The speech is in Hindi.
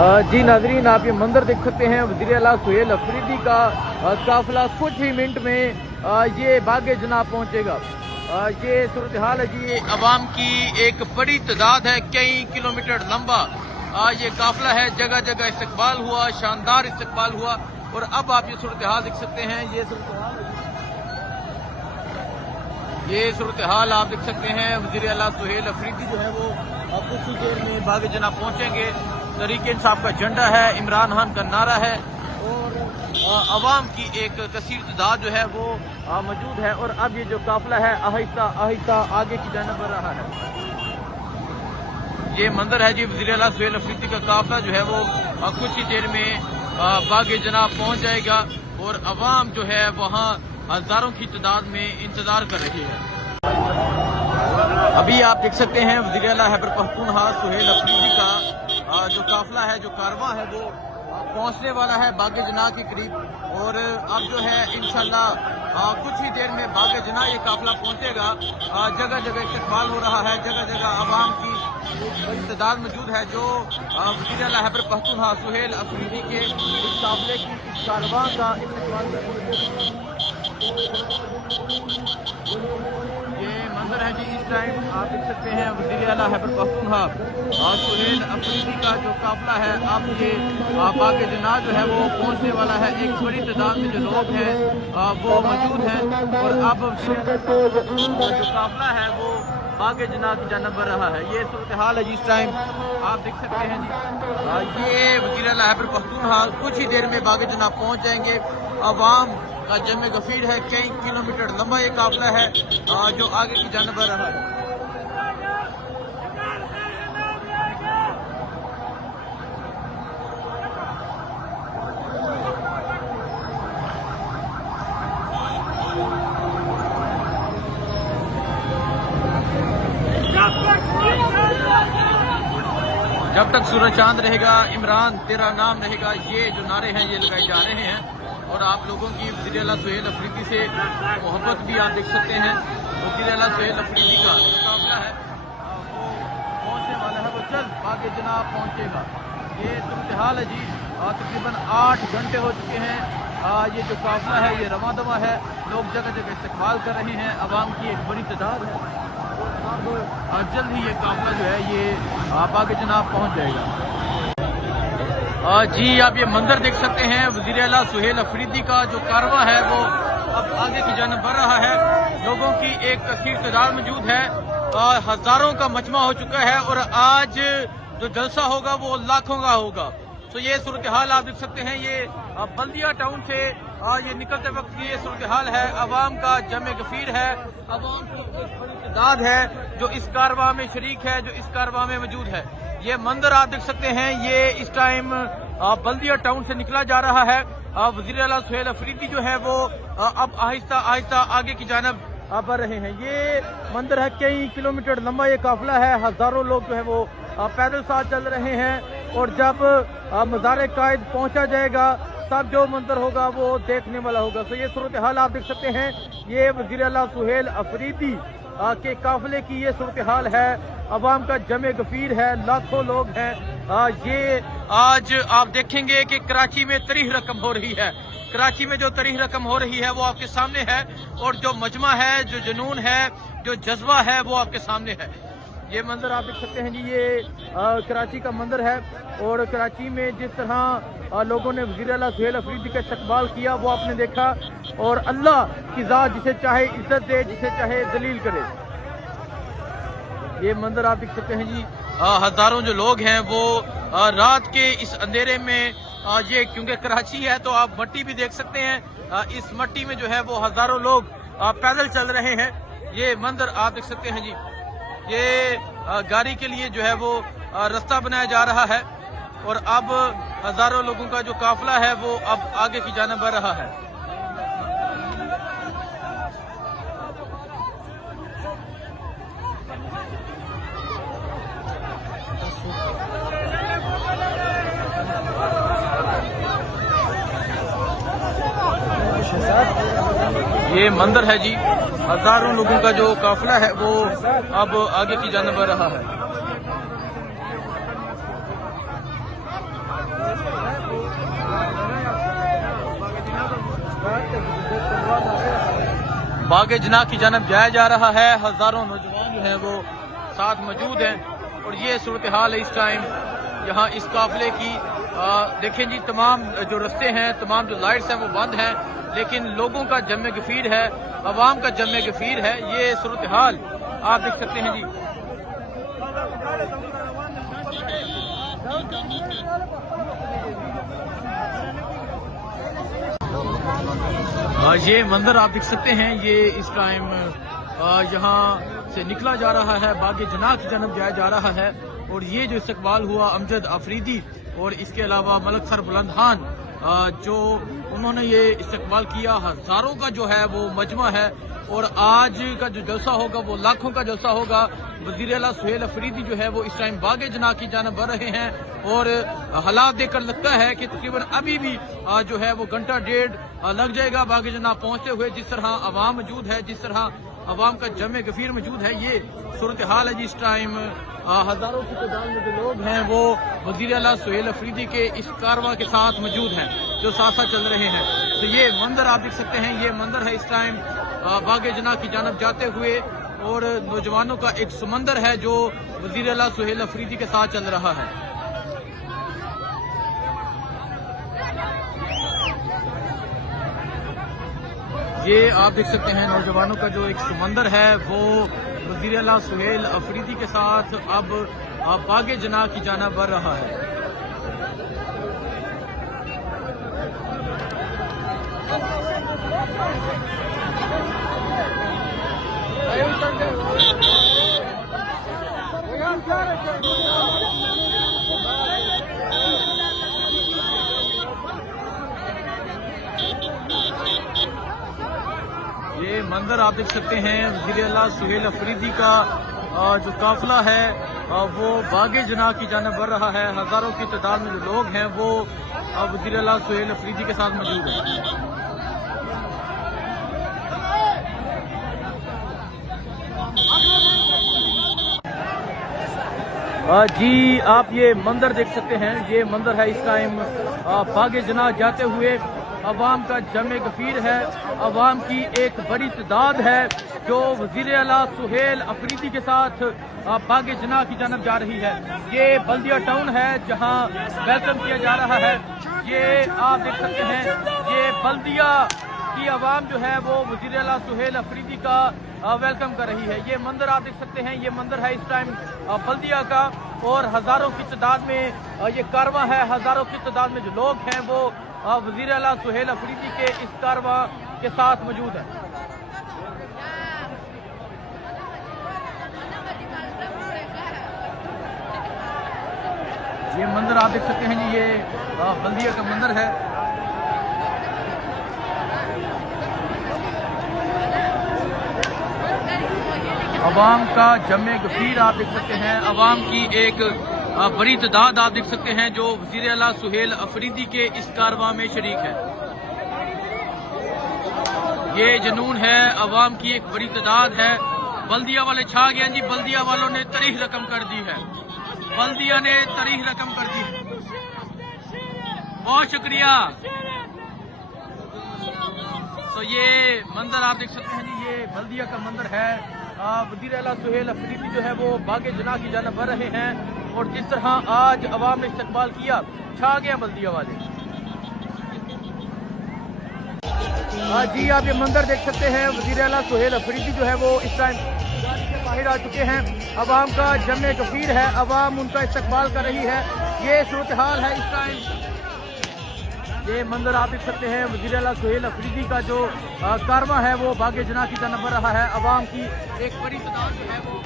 जी नाजरीन, आप ये मंदिर देख सकते हैं वज़ीर आला सुहेल अफरीदी का काफिला कुछ ही मिनट में ये बागे जनाब पहुंचेगा। ये सूरत हाल है जी, ये अवाम की एक बड़ी तादाद है, कई किलोमीटर लंबा ये काफिला है। जगह जगह इस्तकबाल हुआ, शानदार इस्तकबाल हुआ। और अब आप ये सूरत हाल देख सकते हैं, ये सूरत हाल आप देख सकते हैं। वज़ीर आला सुहेल अफरीदी जो है वो कुछ ही देर में बागे जनाब पहुंचेंगे। तहरीक इंसाफ का झंडा है, इमरान खान का नारा है और अवाम की एक कसीर तादाद जो है वो मौजूद है। और अब ये जो काफिला है आहिस्ता आहिस्ता आगे की जानिब बढ़ रहा है। ये मंदिर है जी, वज़ीर आला सुहेल अफरीदी का काफिला जो है वो कुछ ही देर में बागे जनाब पहुंच जाएगा। और अवाम जो है वहाँ हजारों की तादाद में इंतजार कर रही है। अभी आप देख सकते हैं वज़ीर आला खैबर पख्तूनख्वा सुहेल अफरीदी का जो काफिला है, जो कारवां है वो पहुंचने वाला है बागे जनाब के करीब। और अब जो है इंशाल्लाह कुछ ही देर में बागे जनाब ये काफिला पहुंचेगा। जगह जगह इस्तकबाल हो रहा है, जगह जगह आवाम की बड़ी तादाद मौजूद है जो वज़ीर आला खैबर पख्तूनख्वा सुहेल अफरीदी के इस काफिले की इस कारवां का इस्तकबाल कर रहे हैं। ये मंदिर है जी, इस टाइम आप देख सकते हैं वज़ीर आला खैबर पख्तूनख्वा और सुहेल अफरीदी का जो काफिला है अब ये बागे जनाब जो है वो पहुंचने वाला है। एक बड़ी तादाद में जो लोग हैं वो मौजूद हैं। और अब जो काफिला है वो बागे जनाब की जानिब बढ़ रहा है। ये सूरत हाल है जी, इस टाइम आप देख सकते हैं जी। ये वज़ीर आला खैबर पख्तूनख्वा कुछ ही देर में बागे जनाब पहुंच जाएंगे। अवाम का जमे गफीर है, कई किलोमीटर लंबा ये काफिला है जो आगे की जानिब बढ़ रहा है। जब तक सूरज चांद रहेगा, इमरान तेरा नाम रहेगा, ये जो नारे हैं ये लगाए जा रहे हैं। और आप लोगों की वज़ीर आला सुहेल अफरीदी से मोहब्बत भी आप देख सकते हैं। वज़ीर आला सुहेल अफरीदी का काफिला है वो पहुंचने वाला है, वो जल्द बागे जनाब पहुंचेगा। ये सूरत हाल है जी, तकरीबन 8 घंटे हो चुके हैं। ये जो काफिला है ये रवां दवा है, लोग जगह जगह इस्तकबाल कर रहे हैं, अवाम की एक बड़ी तादाद है। अब जल्द ही ये काफिला जो है ये बागे जनाब पहुंच जाएगा। जी आप ये मंदिर देख सकते हैं, वज़ीर आला सुहेल अफरीदी का जो कारवां है वो अब आगे की जानिब बढ़ रहा है। लोगों की एक कसीर तादाद मौजूद है, हजारों का मजमा हो चुका है। और आज जो जलसा होगा वो लाखों का होगा। तो ये सूरत हाल आप देख सकते हैं। ये बल्दिया टाउन से ये निकलते वक्त की ये सूरत हाल है। अवाम का जमे गफीर है, अवाम की एक बड़ी तादाद है जो इस कारवां में शरीक है, जो इस कारवां में मौजूद है। ये मंदिर आप देख सकते हैं, ये इस टाइम बल्दिया टाउन से निकला जा रहा है। वज़ीर आला सुहेल अफरीदी जो है वो अब आहिस्ता आहिस्ता आगे की जानिब बढ़ रहे हैं। ये मंदिर है, कई किलोमीटर लंबा ये काफिला है, हजारों लोग जो है वो पैदल साथ चल रहे हैं। और जब मज़ार कायद पहुंचा जाएगा तब जो मंदिर होगा वो देखने वाला होगा। तो ये सूरत हाल आप देख सकते हैं, ये वज़ीर आला सुहेल अफरीदी के काफिले की ये सूरत हाल है। अवाम का जमे गफीर है, लाखों लोग हैं। ये आज आप देखेंगे कि कराची में तरीह रकम हो रही है। कराची में जो तरीह रकम हो रही है वो आपके सामने है। और जो मजमा है, जो जुनून है, जो जज्बा है वो आपके सामने है। ये मंदिर आप देख सकते हैं जी, ये कराची का मंदिर है। और कराची में जिस तरह लोगों ने वज़ीर आला सुहेल अफरीदी का इस्तकबाल किया वो आपने देखा। और अल्लाह की ज़ात जिसे चाहे इज्जत दे, जिसे चाहे दलील करे। ये मंदिर आप देख सकते हैं जी, हजारों जो लोग हैं वो रात के इस अंधेरे में ये क्योंकि कराची है तो आप मट्टी भी देख सकते हैं। इस मट्टी में जो है वो हजारों लोग पैदल चल रहे हैं। ये मंदिर आप देख सकते हैं जी, ये गाड़ी के लिए जो है वो रास्ता बनाया जा रहा है। और अब हजारों लोगों का जो काफिला है वो अब आगे की जानिब बढ़ रहा है। ये मंदिर है जी, हजारों लोगों का जो काफिला है वो अब आगे की जानिब बढ़ रहा है। बागे जना की जानब जाया जा रहा है। हजारों नौजवान जो हैं वो साथ मौजूद हैं और ये सूरत हाल है इस टाइम यहाँ इस काफिले की। देखें जी, तमाम जो रास्ते हैं, तमाम जो लाइट्स हैं वो बंद हैं, लेकिन लोगों का जमे गफीर है, अवाम का जमे गफीर है। ये सूरत हाल आप देख सकते हैं जी। ये मंजर आप देख सकते हैं, ये इस टाइम यहाँ से निकला जा रहा है, बागे जना की जानब जाया जा रहा है। और ये जो इस्तकबाल हुआ अमजद अफरीदी और इसके अलावा मलक सर बुलंद खान, जो उन्होंने ये इस्तकबाल किया, हजारों का जो है वो मजमा है। और आज का जो जलसा होगा वो लाखों का जलसा होगा। वज़ीर आला सुहेल अफरीदी जो है वो इस टाइम बागे जना की जानब बढ़ रहे हैं और हालात देखकर लगता है कि तकरीबन अभी भी जो है वो घंटा डेढ़ लग जाएगा बागे जना पहुंचते हुए। जिस तरह अवाम मौजूद है, जिस तरह अवाम का जमे गफीर मौजूद है, ये सूरत हाल है जी। इस टाइम हजारों की तादाद में जो लोग हैं वो वज़ीर आला सुहेल अफरीदी के इस कारवां के साथ मौजूद हैं, जो साथ साथ चल रहे हैं। तो ये मंजर आप देख सकते हैं, ये मंजर है इस टाइम बागे जना की जानब जाते हुए और नौजवानों का एक समंदर है जो वज़ीर आला सुहेल अफरीदी के साथ चल रहा है। ये आप देख सकते हैं नौजवानों का जो एक समंदर है वो वज़ीर आला सुहेल अफरीदी के साथ अब बागे जना की जानब बढ़ रहा है। ये मंजर आप देख सकते हैं, वज़ीर आला सुहेल अफरीदी का जो काफिला है वो बागे जना की जानब बढ़ रहा है। हजारों की तादाद में जो लोग हैं वो वज़ीर आला सुहेल अफरीदी के साथ मौजूद हैं। जी आप ये मंजर देख सकते हैं, ये मंजर है इस टाइम बागे जना जाते हुए। अवाम का जमे गफीर है, अवाम की एक बड़ी तादाद है जो वज़ीर आला सुहेल अफरीदी के साथ बागे जना की जानब जा रही है। ये बल्दिया टाउन है जहां वेलकम किया जा रहा है। ये आप देख सकते हैं, ये बल्दिया की आवाम जो है वो वज़ीर आला सुहेल अफरीदी का वेलकम कर रही है। ये मंजर आप देख सकते हैं, ये मंजर है इस टाइम बल्दिया का और हजारों की तादाद में ये कारवां है, हजारों की तादाद में जो लोग हैं वो वज़ीर आला सुहेल अफरीदी के इस कारवां के साथ मौजूद है। ये मंजर आप देख सकते हैं जी, ये बल्दिया का मंजर है। अवाम का जमे गफीर आप देख सकते हैं, अवाम की एक बड़ी तादाद आप देख सकते हैं जो वज़ीर आला सुहेल अफरीदी के इस कारवां में शरीक है। ये जुनून है, अवाम की एक बड़ी तादाद है। बल्दिया वाले छा गए जी, बल्दिया वालों ने तरीह रकम कर दी है, बल्दिया ने तरीह रकम कर दी है। बहुत शुक्रिया। तो ये मंजर आप देख सकते हैं जी, ये बल्दिया का मंजर है। वज़ीर आला सुहेल अफरीदी जो है वो बागे जना की जानब बढ़ रहे हैं और जिस तरह आज अवाम ने इस्तकबाल किया, छा गया बल्दिया वाले। जी आप ये मंजर देख सकते हैं, वज़ीर आला सुहेल अफरीदी जो है वो इस टाइम बाहर आ चुके हैं। अवाम का जमे गफीर है, अवाम उनका इस्तकबाल कर रही है। ये सूरत हाल है इस टाइम। ये मंजर आप देख सकते हैं, वज़ीर आला सुहेल अफरीदी का जो कारवां है वो बागे जना की जानब बढ़ रहा है। अवाम की एक बड़ी तादाद जो है वो